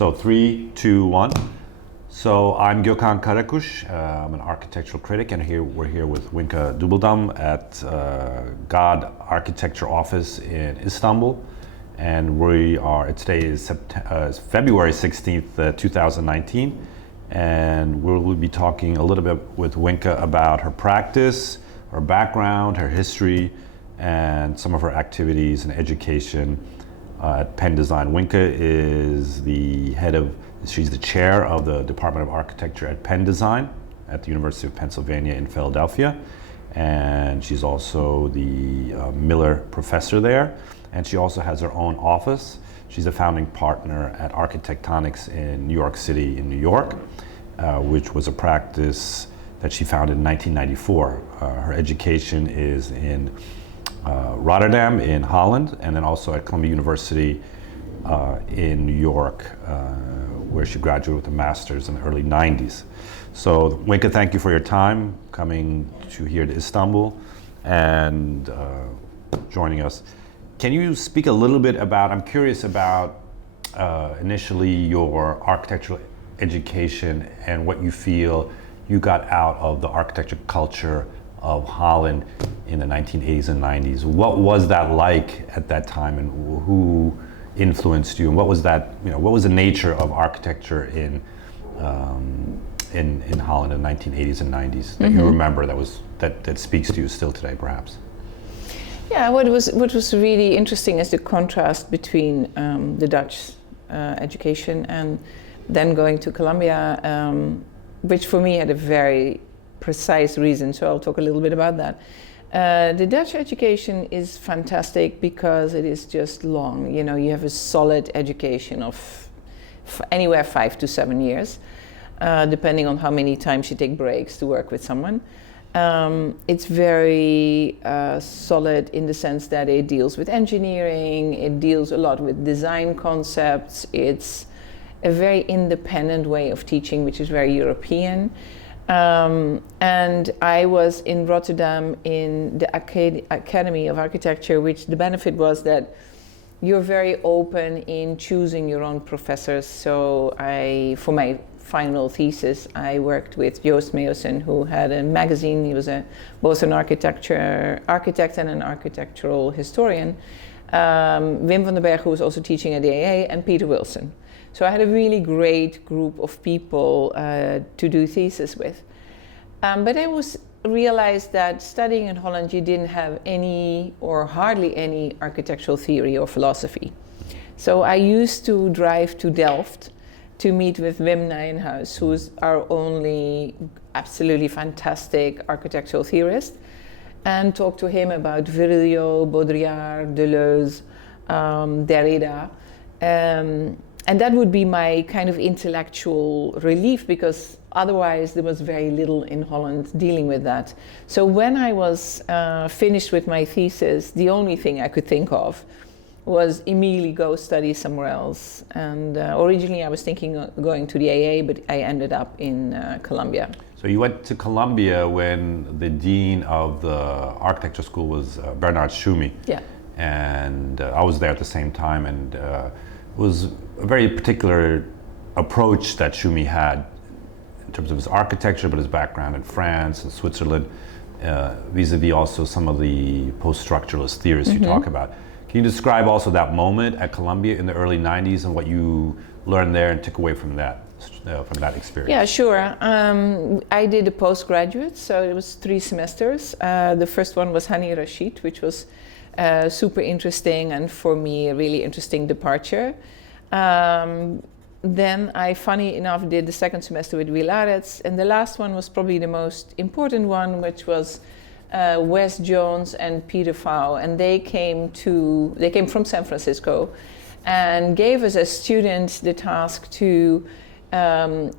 So 3, 2, 1. So I'm Gokhan Karakus. I'm an architectural critic, and we're here with Winka Dubbeldam at God Architecture Office in Istanbul. And today is February 16th, 2019. And we'll be talking a little bit with Winka about her practice, her background, her history, and some of her activities and education at Penn Design. Winka is she's the chair of the Department of Architecture at Penn Design at the University of Pennsylvania in Philadelphia. And she's also the Miller Professor there. And she also has her own office. She's a founding partner at Architectonics in New York City in New York, which was a practice that she founded in 1994. Her education is in Rotterdam in Holland, and then also at Columbia University in New York, where she graduated with a master's in the early 90s. So Winka, thank you for your time coming here to Istanbul and joining us. Can you speak a little bit about, I'm curious about initially your architectural education and what you feel you got out of the architecture culture of Holland in the 1980s and 90s. What was that like at that time, and who influenced you, and what was that, what was the nature of architecture in Holland in the 1980s and 90s that you remember that speaks to you still today, perhaps? Yeah, what was really interesting is the contrast between the Dutch education and then going to Columbia, which for me had a very precise reason, so I'll talk a little bit about that. The Dutch education is fantastic because it is just long. You have a solid education of anywhere 5 to 7 years, depending on how many times you take breaks to work with someone. It's very solid in the sense that it deals with engineering, it deals a lot with design concepts. It's a very independent way of teaching, which is very European. And I was in Rotterdam in the Academy of Architecture, which the benefit was that you're very open in choosing your own professors. So for my final thesis, I worked with Joost Meeuwsen, who had a magazine. He was both an architect and an architectural historian. Wim van den Berg, who was also teaching at the AA, and Peter Wilson. So I had a really great group of people to do thesis with. But I realized that studying in Holland, you didn't have any or hardly any architectural theory or philosophy. So I used to drive to Delft to meet with Wim Nijenhuis, who's our only absolutely fantastic architectural theorist, and talk to him about Virilio, Baudrillard, Deleuze, Derrida. And that would be my kind of intellectual relief, because otherwise there was very little in Holland dealing with that. So when I was finished with my thesis, the only thing I could think of was immediately go study somewhere else. And originally I was thinking of going to the AA, but I ended up in Columbia. So you went to Columbia when the dean of the architecture school was Bernard Tschumi. Yeah. And I was there at the same time, and it was a very particular approach that Tschumi had in terms of his architecture, but his background in France and Switzerland, vis-a-vis also some of the post-structuralist theories you talk about. Can you describe also that moment at Columbia in the early 90s and what you learned there and took away from that experience? Yeah, sure. I did a postgraduate, so it was 3 semesters. The first one was Hani Rashid, which was super interesting, and for me a really interesting departure. Then I, funny enough, did the second semester with Wilaretz, and the last one was probably the most important one, which was Wes Jones and Peter Fau, and they came from San Francisco and gave us as students the task to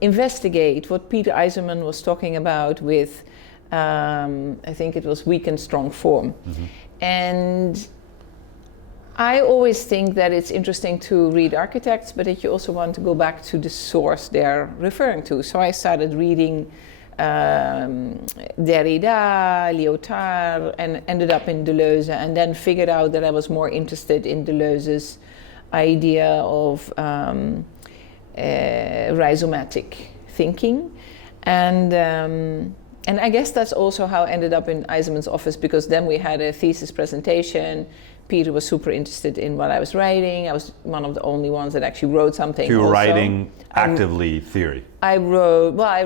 investigate what Peter Eisenman was talking about with, I think it was weak and strong form. And I always think that it's interesting to read architects, but that you also want to go back to the source they're referring to. So I started reading Derrida, Lyotard, and ended up in Deleuze, and then figured out that I was more interested in Deleuze's idea of rhizomatic thinking, and I guess that's also how I ended up in Eisenman's office, because then we had a thesis presentation. Peter was super interested in what I was writing. I was one of the only ones that actually wrote something. So you were also writing actively theory? I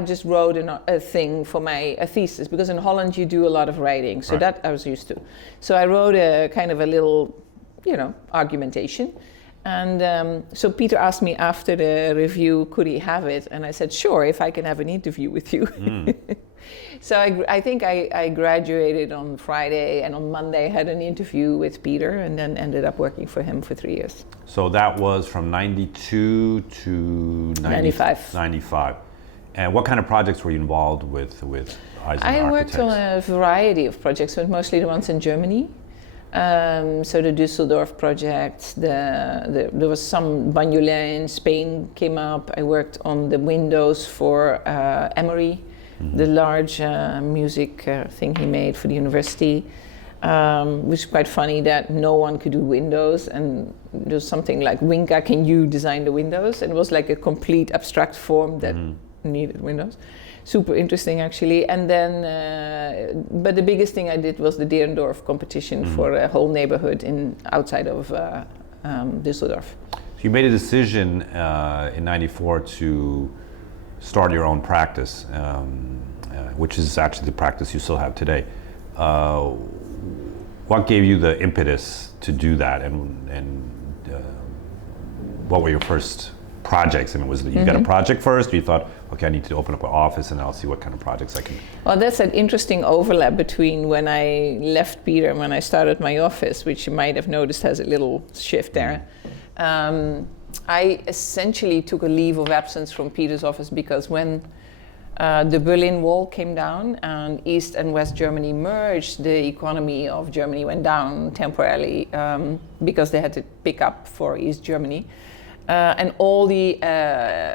just wrote a thing for my thesis, because in Holland you do a lot of writing, so that I was used to. So I wrote a kind of a little, argumentation. And so Peter asked me after the review, could he have it? And I said, sure, if I can have an interview with you. So I think I graduated on Friday, and on Monday had an interview with Peter, and then ended up working for him for 3 years. So that was from 92 to 95. 95. And what kind of projects were you involved with Eisenman I worked on a variety of projects, but mostly the ones in Germany. So the Düsseldorf project, there was some Bagnolet in Spain came up. I worked on the windows for Emory, the large music thing he made for the university, which is quite funny that no one could do windows, and there's something like, Winka, can you design the windows? And it was like a complete abstract form that needed windows. Super interesting, actually. And then, but the biggest thing I did was the Derendorf competition for a whole neighborhood outside of Düsseldorf. So you made a decision in '94 to start your own practice, which is actually the practice you still have today. What gave you the impetus to do that, and what were your first projects? I mean, you got a project first, or you thought, okay, I need to open up an office and I'll see what kind of projects I can... Well, that's an interesting overlap between when I left Peter and when I started my office, which you might have noticed has a little shift there. I essentially took a leave of absence from Peter's office because when the Berlin Wall came down and East and West Germany merged, the economy of Germany went down temporarily because they had to pick up for East Germany. And all the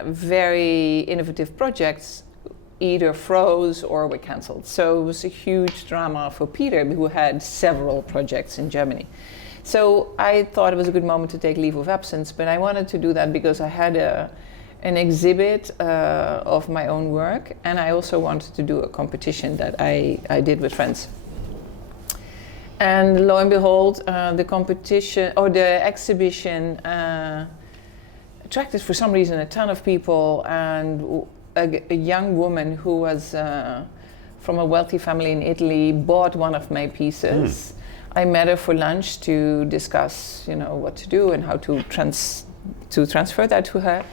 very innovative projects either froze or were cancelled. So it was a huge drama for Peter, who had several projects in Germany. So I thought it was a good moment to take leave of absence, but I wanted to do that because I had an exhibit of my own work, and I also wanted to do a competition that I did with friends. And lo and behold, the competition or the exhibition attracted for some reason a ton of people, and a young woman who was from a wealthy family in Italy bought one of my pieces. I met her for lunch to discuss, what to do and how to transfer that to her.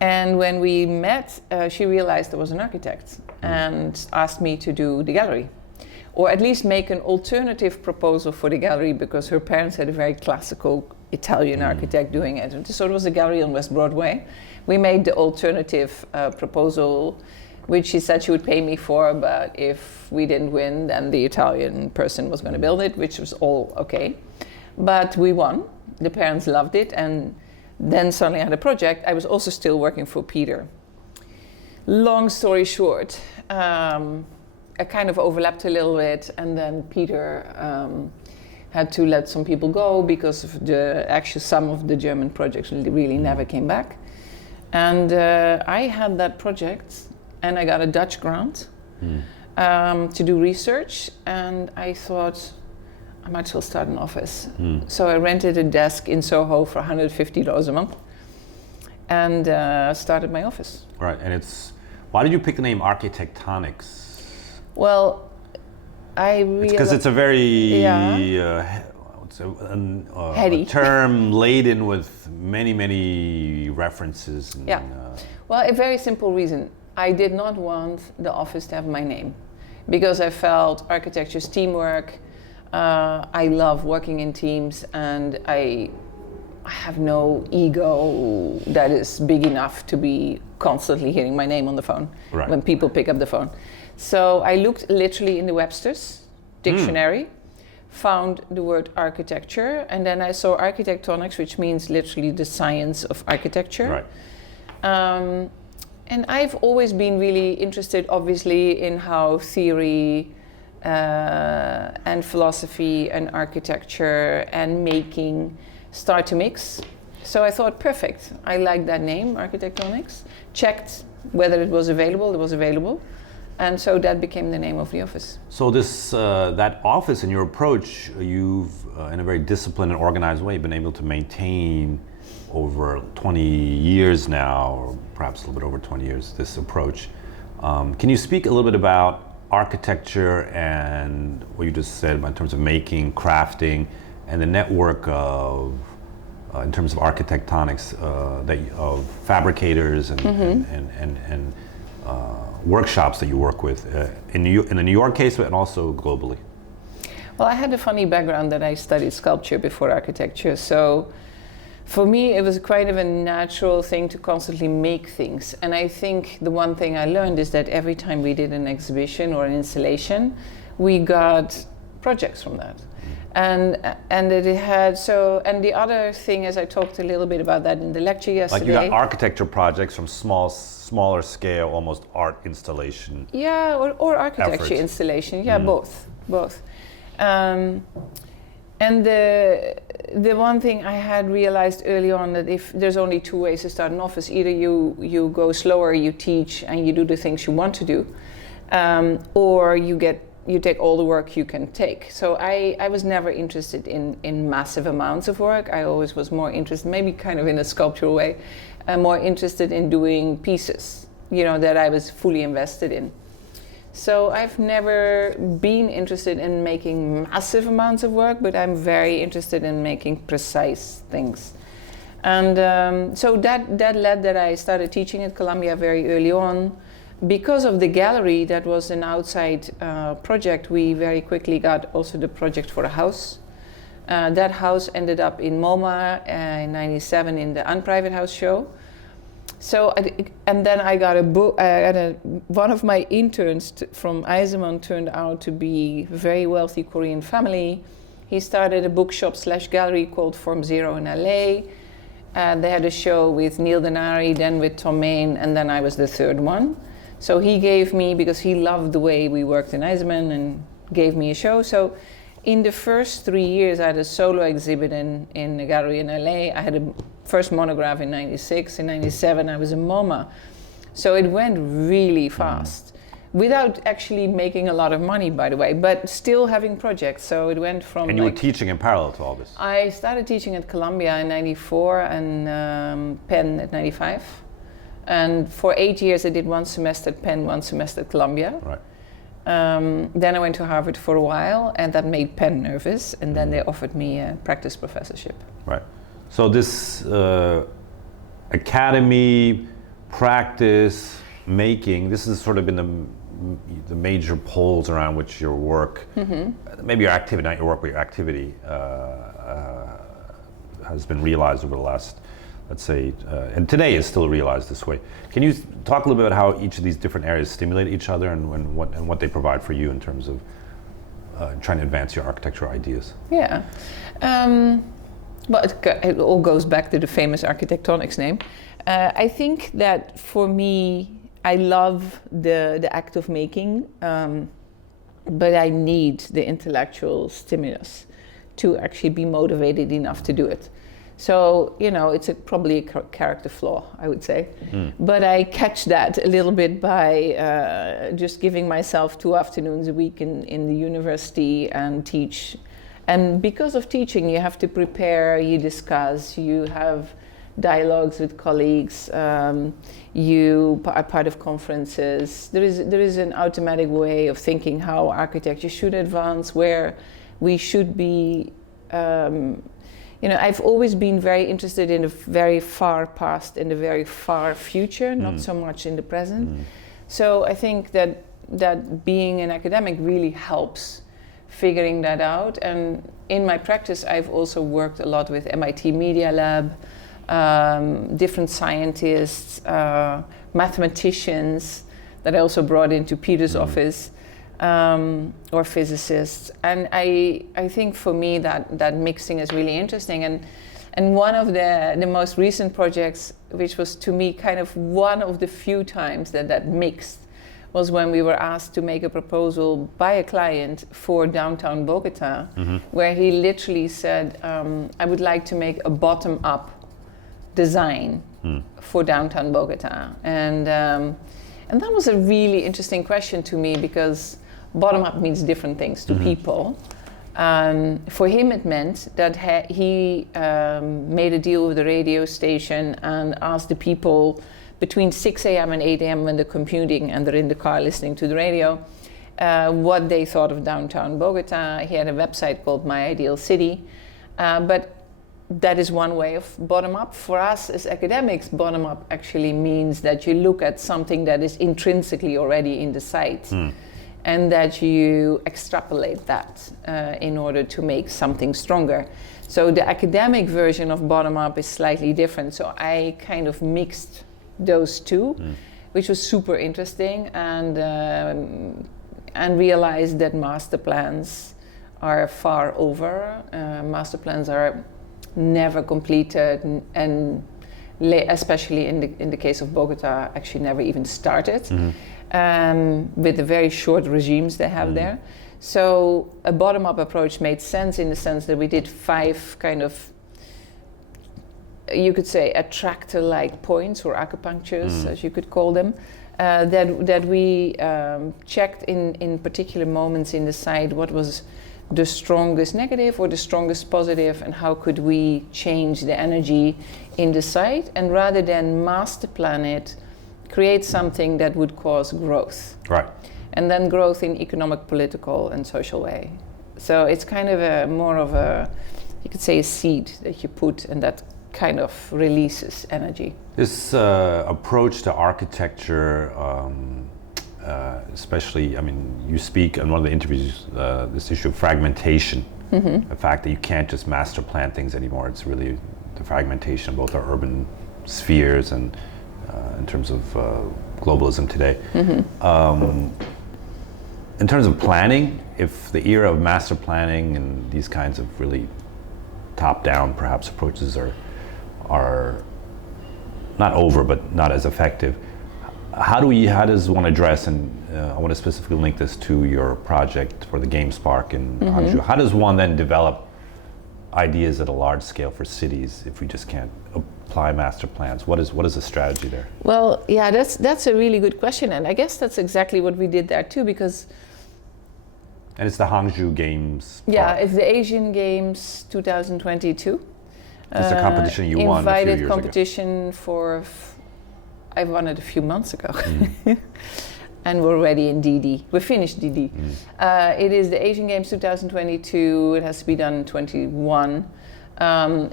And when we met, she realized I was an architect and asked me to do the gallery, or at least make an alternative proposal for the gallery, because her parents had a very classical Italian architect doing it. So it was a gallery on West Broadway. We made the alternative proposal, which she said she would pay me for, but if we didn't win, then the Italian person was going to build it, which was all okay. But we won. The parents loved it, and then suddenly I had a project. I was also still working for Peter. Long story short, I kind of overlapped a little bit, and then Peter had to let some people go because of some of the German projects really never came back. And I had that project, and I got a Dutch grant to do research, and I thought I might as well start an office. So I rented a desk in Soho for $150 a month and started my office. Right, and why did you pick the name Architectonics? Well, it's because it's a very heady a term laden with many references. And, well, a very simple reason. I did not want the office to have my name, because I felt architecture is teamwork. I love working in teams, and I have no ego that is big enough to be constantly hearing my name on the phone when people pick up the phone. So I looked literally in the Webster's dictionary, found the word architecture, and then I saw architectonics, which means literally the science of architecture. Right. And I've always been really interested, obviously, in how theory and philosophy and architecture and making start to mix. So I thought, perfect. I like that name, Architectonics. Checked whether it was available. It was available. And so that became the name of the office. So this that office and your approach, you've in a very disciplined and organized way been able to maintain over 20 years now, or perhaps a little bit over 20 years, this approach. Can you speak a little bit about architecture and what you just said in terms of making, crafting, and the network of, in terms of architectonics, of fabricators and workshops that you work with in the New York case, and also globally? Well, I had a funny background that I studied sculpture before architecture, so for me it was kind of a natural thing to constantly make things. And I think the one thing I learned is that every time we did an exhibition or an installation, we got projects from that. And it had and the other thing is, I talked a little bit about that in the lecture yesterday. Like you got architecture projects from smaller scale, almost art installation. Yeah, or architecture efforts. Installation. Yeah, both. And the one thing I had realized early on, that if there's only two ways to start an office, either you go slower, you teach and you do the things you want to do, or you take all the work you can take. So I was never interested in massive amounts of work. I always was more interested, maybe kind of in a sculptural way, more interested in doing pieces, that I was fully invested in. So I've never been interested in making massive amounts of work, but I'm very interested in making precise things. And so that led that I started teaching at Columbia very early on. Because of the gallery, that was an outside project, we very quickly got also the project for a house. That house ended up in MoMA in '97 in the Unprivate House show. So, and then I got a book. One of my interns from Eisenman turned out to be a very wealthy Korean family. He started a bookshop / gallery called Form Zero in LA. They had a show with Neil Denari, then with Tom Main, and then I was the third one. So he gave me, because he loved the way we worked in Eisenman, and gave me a show. So in the first 3 years, I had a solo exhibit in a gallery in LA. I had a first monograph in '96. In '97, I was in MoMA. So it went really fast, without actually making a lot of money, by the way, but still having projects. So it went from. And you were teaching in parallel to all this? I started teaching at Columbia in '94 and Penn at '95. And for 8 years, I did 1 semester at Penn, 1 semester at Columbia. Right. Then I went to Harvard for a while, and that made Penn nervous. And then they offered me a practice professorship. Right. So this academy, practice, making, this has sort of been the major poles around which your work, maybe your activity, not your work, but your activity has been realized over the last, let's say, and today is still realized this way. Can you talk a little bit about how each of these different areas stimulate each other, and what they provide for you in terms of trying to advance your architectural ideas? Yeah. Well, it all goes back to the famous architectonics name. I think that for me, I love the act of making, but I need the intellectual stimulus to actually be motivated enough to do it. So, it's probably a character flaw, I would say. But I catch that a little bit by just giving myself 2 afternoons a week in the university and teach. And because of teaching, you have to prepare, you discuss, you have dialogues with colleagues, you are part of conferences. There is an automatic way of thinking how architecture should advance, where we should be. I've always been very interested in the very far past and the very far future, not so much in the present. So I think that being an academic really helps figuring that out. And in my practice, I've also worked a lot with MIT Media Lab, different scientists, mathematicians that I also brought into Peter's office, or physicists. And I think for me that mixing is really interesting. And one of the most recent projects, which was to me kind of one of the few times that mixed, was when we were asked to make a proposal by a client for downtown Bogota, where he literally said, I would like to make a bottom-up design for downtown Bogota, and that was a really interesting question to me because bottom up means different things to people. For him, it meant that he made a deal with the radio station and asked the people between 6 a.m. and 8 a.m. when they're commuting and they're in the car listening to the radio, what they thought of downtown Bogota. He had a website called My Ideal City, but that is one way of bottom up. For us as academics, bottom up actually means that you look at something that is intrinsically already in the site and that you extrapolate that in order to make something stronger. So the academic version of bottom up is slightly different. So I kind of mixed those two, which was super interesting, and realized that master plans are far over. Master plans are never completed, and especially in the case of Bogota, actually never even started, with the very short regimes they have there. So a bottom-up approach made sense in the sense that we did 5 kind of, you could say, attractor-like points or acupunctures, as you could call them, that we checked in particular moments in the site what was the strongest negative or the strongest positive, and how could we change the energy in the site, and rather than master plan it, create something that would cause growth. Right. And then growth in economic, political, and social way. So it's kind of more of a, you could say, a seed that you put, and that kind of releases energy. This approach to architecture, especially, I mean, you speak in one of the interviews, this issue of fragmentation, the fact that you can't just master plan things anymore. It's really the fragmentation of both our urban spheres and in terms of globalism today. In terms of planning, if the era of master planning and these kinds of really top-down perhaps approaches are not over but not as effective, how does one address, and I want to specifically link this to your project for the Games Park in Hangzhou, how does one then develop ideas at a large scale for cities if we just can't apply master plans? What is the strategy there? Well, yeah, that's a really good question, and I guess that's exactly what we did there too, because and it's the Hangzhou Games Park. Yeah, it's the Asian Games 2022. It's a competition you won a few years ago. Invited competition I won it a few months ago. And we're already in DD. We finished DD. It is the Asian Games 2022. It has to be done in 21.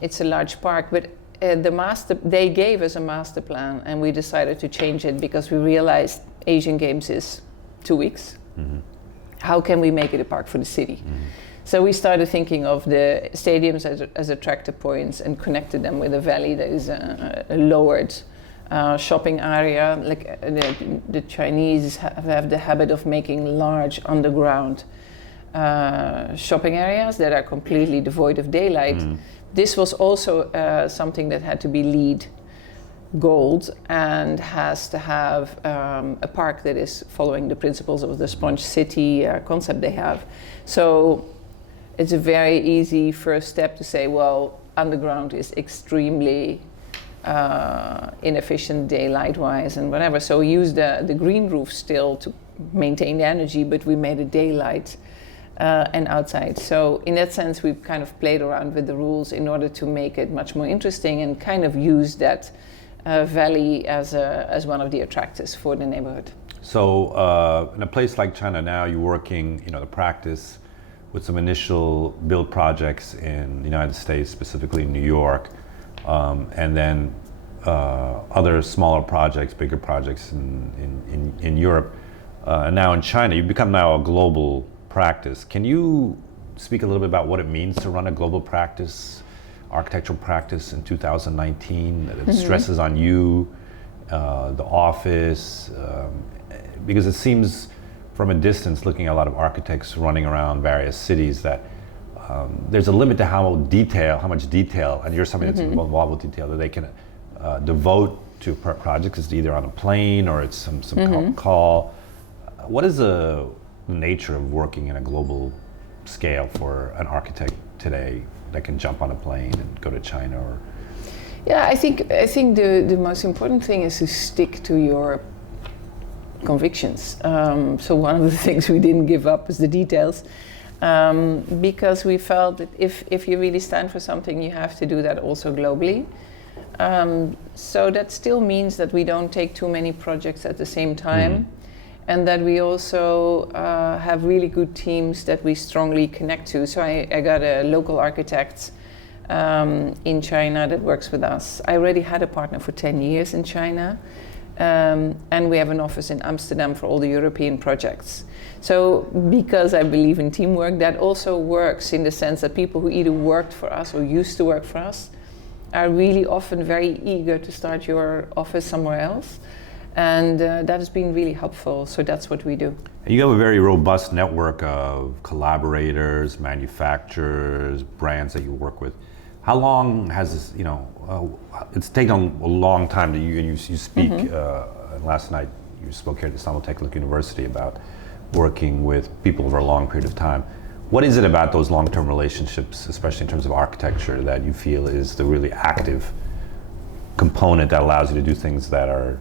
It's a large park, but they gave us a master plan, and we decided to change it because we realized Asian Games is 2 weeks. How can we make it a park for the city? So we started thinking of the stadiums as attractor points and connected them with a valley that is a lowered shopping area. Like the Chinese have the habit of making large underground shopping areas that are completely devoid of daylight. This was also something that had to be LEED gold and has to have a park that is following the principles of the sponge city concept they have. So it's a very easy first step to say, well, underground is extremely inefficient daylight-wise and whatever. So we used the green roof still to maintain the energy, but we made it daylight and outside. So in that sense, we've kind of played around with the rules in order to make it much more interesting and kind of use that valley as one of the attractors for the neighborhood. So in a place like China now, you're working, the practice with some initial build projects in the United States, specifically in New York, and then other smaller projects, bigger projects in Europe, and now in China. You've become now a global practice. Can you speak a little bit about what it means to run a global practice, architectural practice in 2019? It stresses on you, the office, because it seems from a distance, looking at a lot of architects running around various cities, that there's a limit to how much detail, and you're somebody that's involved with detail, that they can devote to projects. It's either on a plane or it's some call. What is the nature of working in a global scale for an architect today that can jump on a plane and go to China? Or Yeah, I think the most important thing is to stick to your convictions. So one of the things we didn't give up is the details, because we felt that if you really stand for something, you have to do that also globally. So that still means that we don't take too many projects at the same time, and that we also have really good teams that we strongly connect to. So I got a local architect in China that works with us. I already had a partner for 10 years in China, and we have an office in Amsterdam for all the European projects. So because I believe in teamwork, that also works in the sense that people who either worked for us or used to work for us are really often very eager to start your office somewhere else. And that has been really helpful. So that's what we do. You have a very robust network of collaborators, manufacturers, brands that you work with. How long has this, it's taken a long time to you speak, last night you spoke here at Istanbul Technical University about working with people over a long period of time. What is it about those long-term relationships, especially in terms of architecture, that you feel is the really active component that allows you to do things that are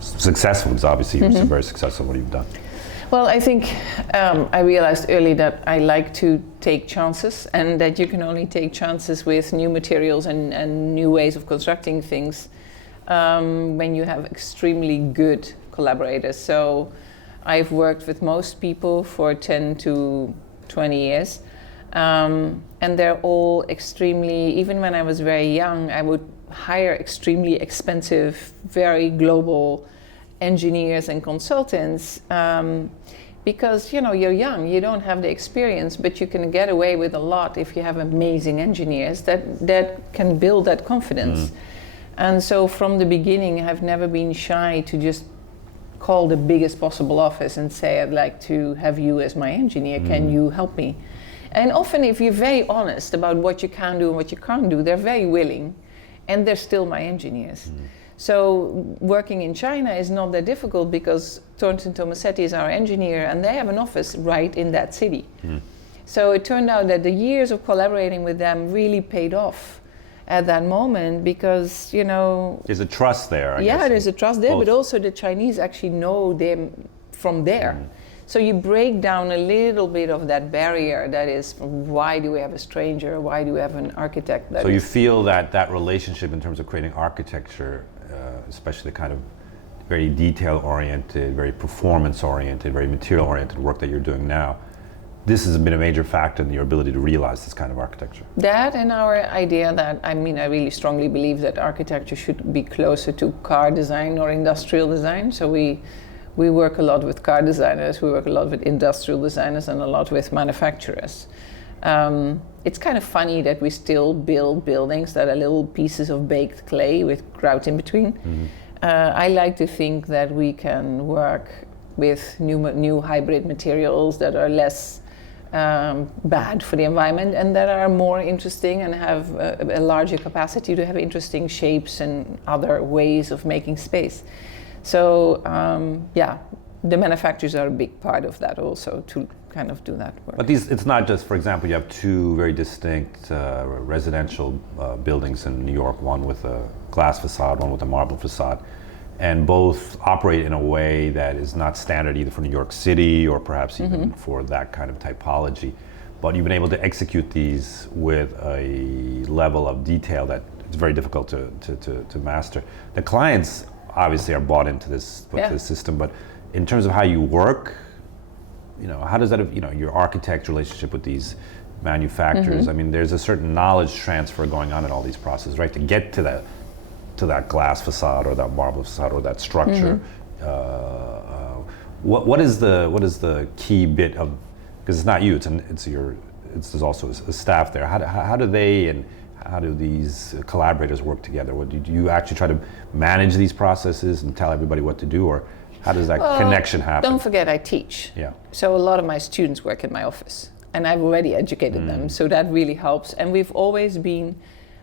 successful? Because obviously you're very successful in what you've done. Well, I think I realized early that I like to take chances, and that you can only take chances with new materials and new ways of constructing things when you have extremely good collaborators. So I've worked with most people for 10 to 20 years, and they're all extremely, even when I was very young, I would hire extremely expensive, very global engineers and consultants, because you're young, you don't have the experience, but you can get away with a lot if you have amazing engineers that can build that confidence. And so from the beginning, I've never been shy to just call the biggest possible office and say, I'd like to have you as my engineer, can you help me? And often if you're very honest about what you can do and what you can't do, they're very willing, and they're still my engineers. So working in China is not that difficult because Thornton Tomasetti is our engineer, and they have an office right in that city. So it turned out that the years of collaborating with them really paid off at that moment, because there's a trust there. I guess. There's a trust there, Both. but also the Chinese actually know them from there. So you break down a little bit of that barrier that is, why do we have a stranger? Why do we have an architect? So you feel that relationship in terms of creating architecture, especially the kind of very detail-oriented, very performance-oriented, very material-oriented work that you're doing now, this has been a major factor in your ability to realize this kind of architecture. That and our idea that, I really strongly believe that architecture should be closer to car design or industrial design. So we work a lot with car designers, we work a lot with industrial designers, and a lot with manufacturers. It's kind of funny that we still build buildings that are little pieces of baked clay with grout in between. I like to think that we can work with new hybrid materials that are less bad for the environment and that are more interesting and have a larger capacity to have interesting shapes and other ways of making space. So the manufacturers are a big part of that also, to kind of do that work. But it's not just, for example, you have two very distinct residential buildings in New York, one with a glass facade, one with a marble facade, and both operate in a way that is not standard either for New York City or perhaps even for that kind of typology. But you've been able to execute these with a level of detail that it's very difficult to master. The clients obviously are bought into this system, but in terms of how you work, how does that, your architect relationship with these manufacturers, there's a certain knowledge transfer going on in all these processes, right? To get to that glass facade or that marble facade or that structure. What is the key bit of, because it's not you, there's also a staff there. How do they and how do these collaborators work together? Do you actually try to manage these processes and tell everybody what to do, or how does that connection happen? Don't forget I teach. Yeah. So a lot of my students work in my office, and I've already educated them, so that really helps. And we've always been,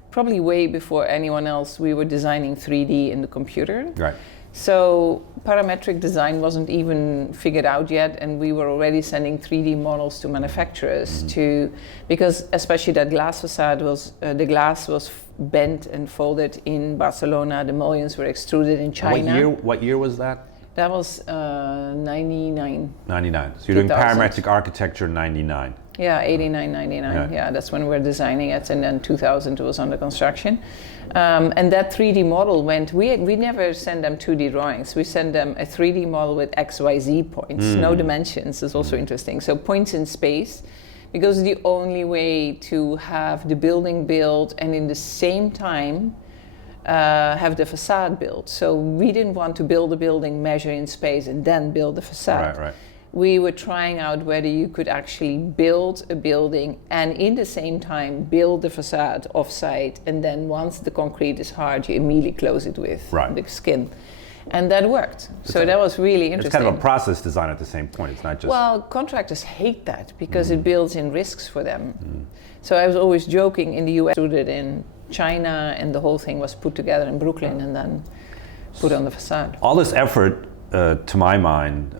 probably way before anyone else, we were designing 3D in the computer. Right. So parametric design wasn't even figured out yet, and we were already sending 3D models to manufacturers because especially that glass facade was the glass was bent and folded in Barcelona. The mullions were extruded in China. What year was that? That was 99. 99. So you're doing 2000. parametric architecture 99. Yeah, 89, 99. Yeah, that's when we were designing it, and then 2000 it was under construction. And that 3D model we never send them 2D drawings. We send them a 3D model with XYZ points, no dimensions. Is also interesting. So points in space, because the only way to have the building built and in the same time have the facade built. So we didn't want to build a building, measure in space, and then build the facade. Right. We were trying out whether you could actually build a building and in the same time build the facade off-site, and then once the concrete is hard, you immediately close it with the skin. And that worked. So that was really interesting. It's kind of a process design at the same point. It's not just... Well, contractors hate that because it builds in risks for them. So I was always joking, in the US, rooted in China, and the whole thing was put together in Brooklyn and then put on the facade. All this effort, to my mind,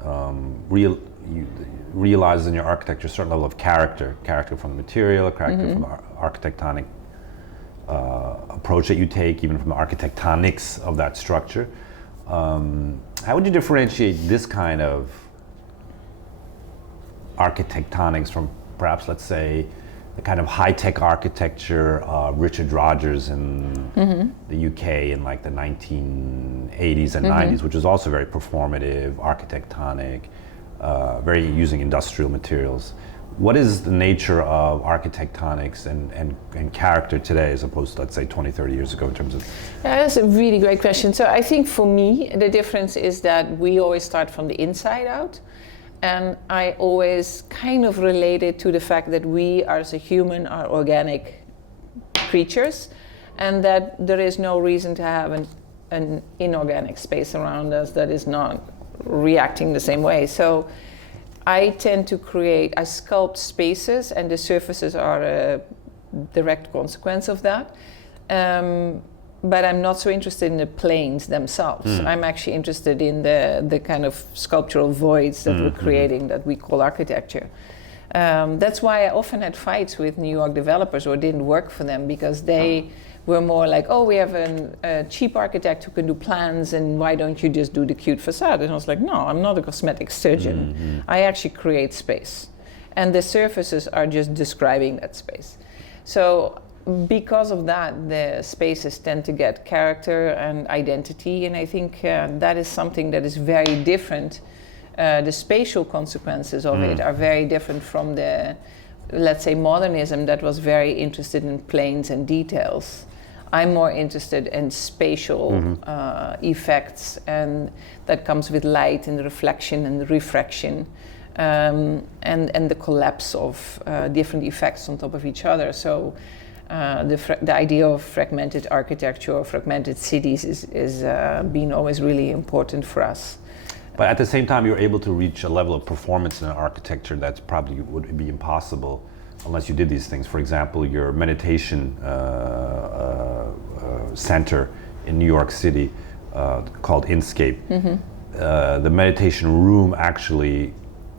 realizes in your architecture a certain level of character from the material, character from the architectonic approach that you take, even from the architectonics of that structure. How would you differentiate this kind of architectonics from perhaps, let's say, the kind of high-tech architecture of Richard Rogers in the UK in like the 1980s and 90s, which was also very performative, architectonic, very using industrial materials. What is the nature of architectonics and character today as opposed to, let's say, 20, 30 years ago in terms of... Yeah, that's a really great question. So I think for me, the difference is that we always start from the inside out. And I always kind of relate it to the fact that we, as a human, are organic creatures, and that there is no reason to have an inorganic space around us that is not reacting the same way. So I tend to I sculpt spaces, and the surfaces are a direct consequence of that. But I'm not so interested in the planes themselves. I'm actually interested in the kind of sculptural voids that we're creating, that we call architecture. That's why I often had fights with New York developers, or it didn't work for them, because they were more like, oh, we have a cheap architect who can do plans, and why don't you just do the cute facade? And I was like, no, I'm not a cosmetic surgeon. I actually create space. And the surfaces are just describing that space. So because of that, the spaces tend to get character and identity, and I think that is something that is very different. The spatial consequences of it are very different from the, let's say, modernism that was very interested in planes and details. I'm more interested in spatial effects, and that comes with light and reflection and refraction, and the collapse of different effects on top of each other. So the idea of fragmented architecture or fragmented cities is been always really important for us. But at the same time, you're able to reach a level of performance in an architecture that's probably would be impossible unless you did these things. For example, your meditation center in New York City called Inscape. The meditation room actually,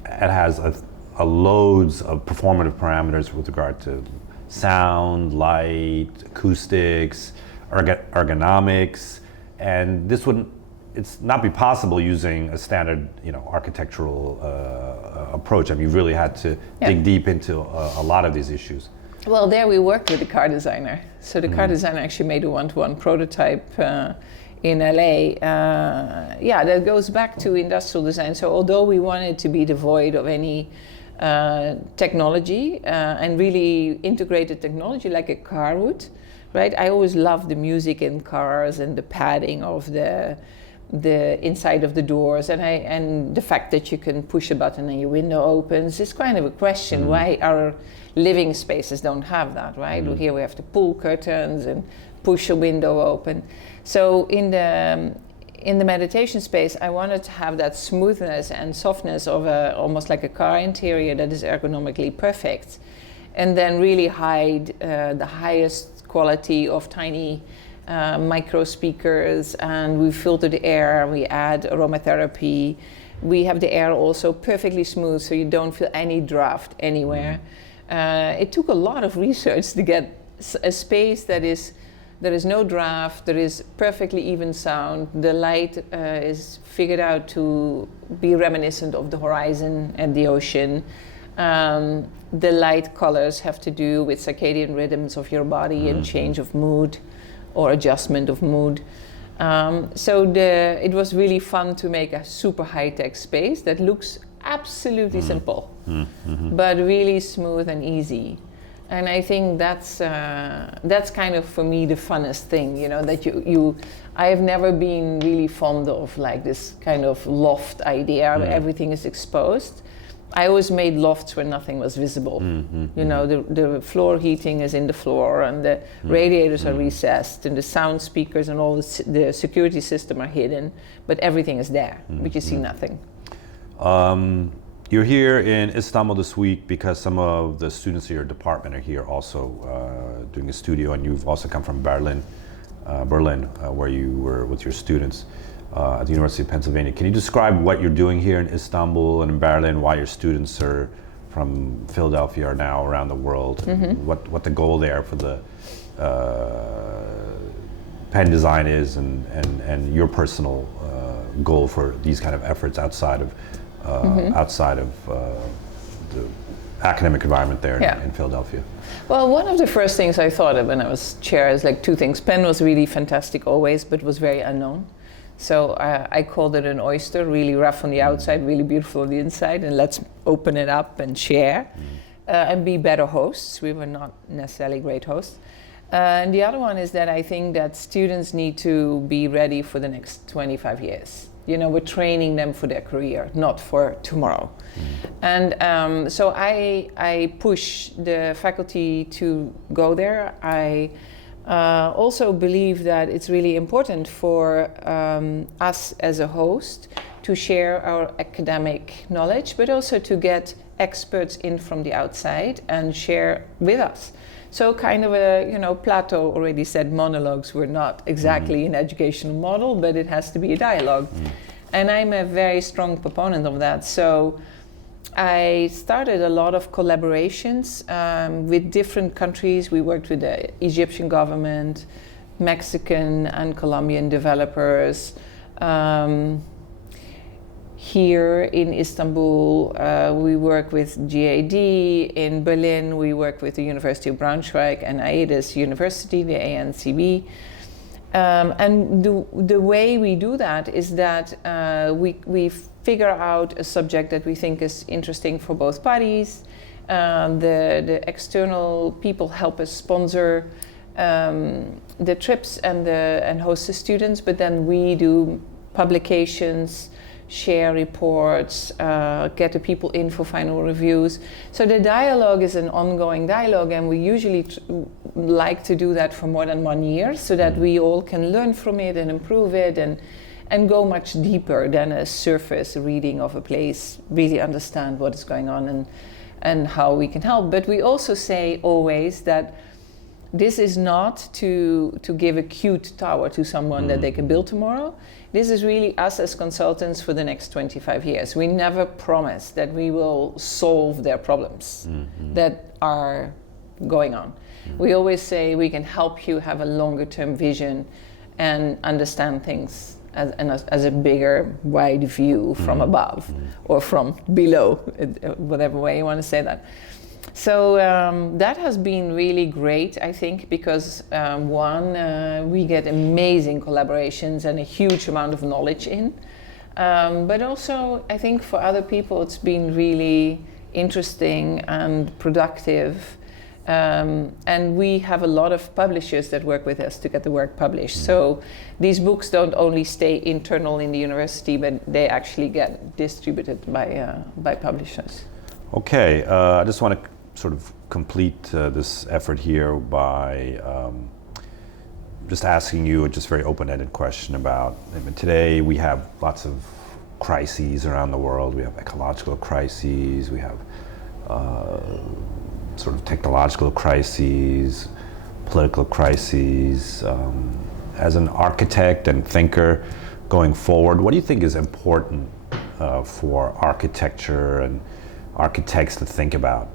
it has a loads of performative parameters with regard to sound, light, acoustics, ergonomics, and this wouldn't, it's not be possible using a standard, architectural approach. I mean, you really had to dig deep into a lot of these issues. Well, there we worked with the car designer. So the car designer actually made a one-to-one prototype in LA. That goes back to industrial design. So although we wanted to be devoid of any technology and really integrated technology like a car would, right? I always loved the music in cars and the padding of the inside of the doors, and the fact that you can push a button and your window opens is kind of a question why our living spaces don't have that, right? Here we have to pull curtains and push a window open. So in the meditation space, I wanted to have that smoothness and softness of almost like a car interior that is ergonomically perfect, and then really hide the highest quality of tiny micro speakers, and we filter the air, we add aromatherapy. We have the air also perfectly smooth, so you don't feel any draft anywhere. It took a lot of research to get a space that is, there is no draft, there is perfectly even sound. The light is figured out to be reminiscent of the horizon and the ocean. The light colors have to do with circadian rhythms of your body and change of mood or adjustment of mood. So it was really fun to make a super high-tech space that looks absolutely simple, but really smooth and easy. And I think that's kind of for me the funnest thing, you know, that I have never been really fond of like this kind of loft idea where everything is exposed. I always made lofts where nothing was visible. You know, the floor heating is in the floor, and the radiators are recessed, and the sound speakers and all the security system are hidden, but everything is there, but you see nothing. You're here in Istanbul this week because some of the students of your department are here also doing a studio, and you've also come from Berlin, where you were with your students at the University of Pennsylvania. Can you describe what you're doing here in Istanbul and in Berlin, why your students are from Philadelphia are now around the world, and what the goal there for the pen design is, and your personal goal for these kind of efforts outside of the academic environment there in Philadelphia? Well, one of the first things I thought of when I was chair is like two things. Pen was really fantastic always, but was very unknown. So I called it an oyster, really rough on the outside, really beautiful on the inside, and let's open it up and share and be better hosts. We were not necessarily great hosts. And the other one is that I think that students need to be ready for the next 25 years. You know, we're training them for their career, not for tomorrow. And so I push the faculty to go there. I also believe that it's really important for us as a host to share our academic knowledge, but also to get experts in from the outside and share with us. So kind of a, you know, Plato already said monologues were not exactly an educational model, but it has to be a dialogue. And I'm a very strong proponent of that. So I started a lot of collaborations with different countries. We worked with the Egyptian government, Mexican and Colombian developers. Here in Istanbul, we work with GAD. In Berlin, we work with the University of Braunschweig and AEDIS University, the ANCB. And the way we do that is that we figure out a subject that we think is interesting for both parties. The external people help us sponsor the trips and host the students, but then we do publications, share reports, get the people in for final reviews. So the dialogue is an ongoing dialogue, and we usually like to do that for more than 1 year so that we all can learn from it and improve it and go much deeper than a surface reading of a place, really understand what is going on and how we can help. But we also say always that this is not to give a cute tower to someone that they can build tomorrow. This is really us as consultants for the next 25 years. We never promise that we will solve their problems that are going on. We always say we can help you have a longer term vision and understand things as a bigger, wide view from above or from below, whatever way you want to say that. So that has been really great, I think, because we get amazing collaborations and a huge amount of knowledge in. But also, I think for other people, it's been really interesting and productive. And we have a lot of publishers that work with us to get the work published. So these books don't only stay internal in the university, but they actually get distributed by publishers. Okay, I just want to sort of complete this effort here by just asking you a just very open-ended question about, I mean, today we have lots of crises around the world. We have ecological crises, we have sort of technological crises, political crises, as an architect and thinker going forward, what do you think is important for architecture and architects to think about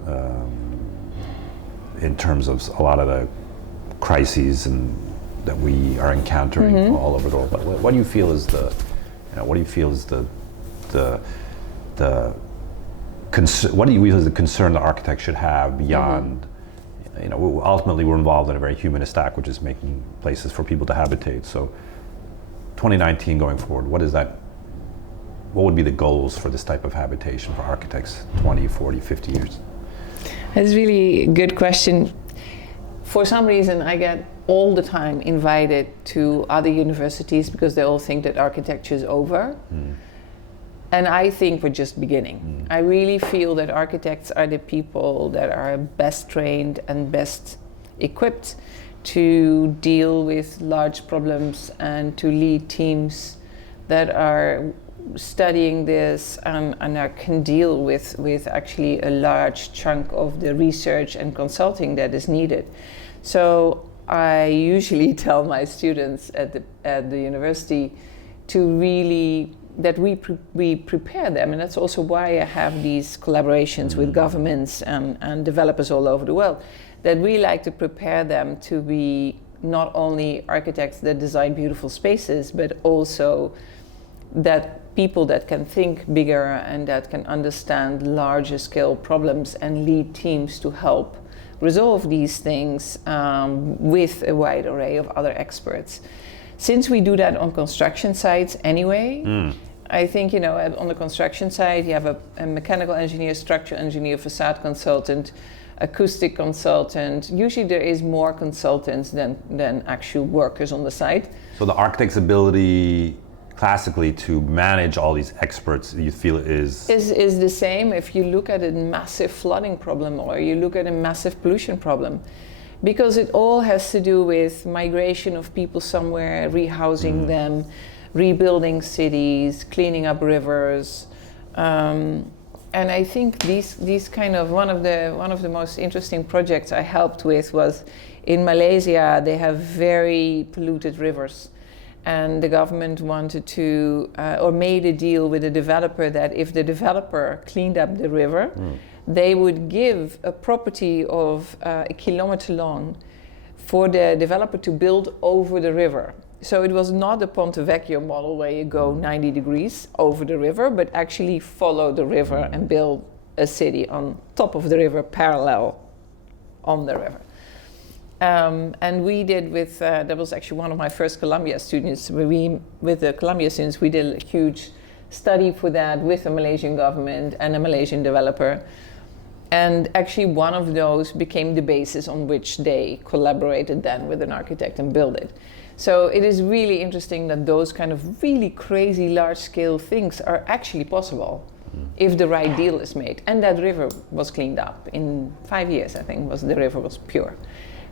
in terms of a lot of the crises and that we are encountering all over the world? But what do you feel is the concern the architect should have beyond? Ultimately we're involved in a very humanist act, which is making places for people to habitate. So 2019 going forward, what would be the goals for this type of habitation for architects 20, 40, 50 years? That's a really good question. For some reason, I get all the time invited to other universities because they all think that architecture is over. And I think we're just beginning. I really feel that architects are the people that are best trained and best equipped to deal with large problems and to lead teams that are studying this and can deal with actually a large chunk of the research and consulting that is needed. So I usually tell my students at the university to really that we prepare them, and that's also why I have these collaborations with governments and developers all over the world, that we like to prepare them to be not only architects that design beautiful spaces, but also that people that can think bigger and that can understand larger scale problems and lead teams to help resolve these things with a wide array of other experts. Since we do that on construction sites anyway, I think, on the construction site, you have a mechanical engineer, structural engineer, facade consultant, acoustic consultant. Usually there is more consultants than actual workers on the site. So the architect's ability classically to manage all these experts, you feel is the same if you look at a massive flooding problem or you look at a massive pollution problem. Because it all has to do with migration of people somewhere, rehousing them, rebuilding cities, cleaning up rivers, and I think these kind of one of the most interesting projects I helped with was in Malaysia. They have very polluted rivers, and the government wanted to or made a deal with the developer that if the developer cleaned up the river, they would give a property of a kilometer long for the developer to build over the river. So it was not a Ponte Vecchio model where you go 90 degrees over the river, but actually follow the river and build a city on top of the river, parallel on the river. And we did with, that was actually one of my first Columbia students. With the Columbia students, we did a huge study for that with the Malaysian government and a Malaysian developer. And actually one of those became the basis on which they collaborated then with an architect and built it. So it is really interesting that those kind of really crazy large-scale things are actually possible if the right deal is made. And that river was cleaned up in 5 years, I think, the river was pure.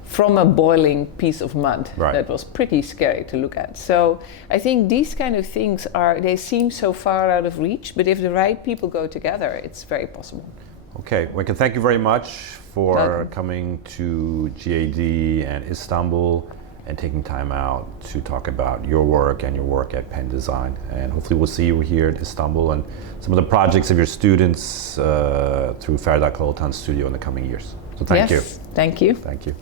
From a boiling piece of mud that was pretty scary to look at. So I think these kind of things they seem so far out of reach, but if the right people go together, it's very possible. Okay, Winka, thank you very much for coming to GAD and Istanbul and taking time out to talk about your work and your work at Penn Design. And hopefully we'll see you here at Istanbul and some of the projects of your students through Ferda Kolotan's studio in the coming years. So thank you. Thank you. Thank you.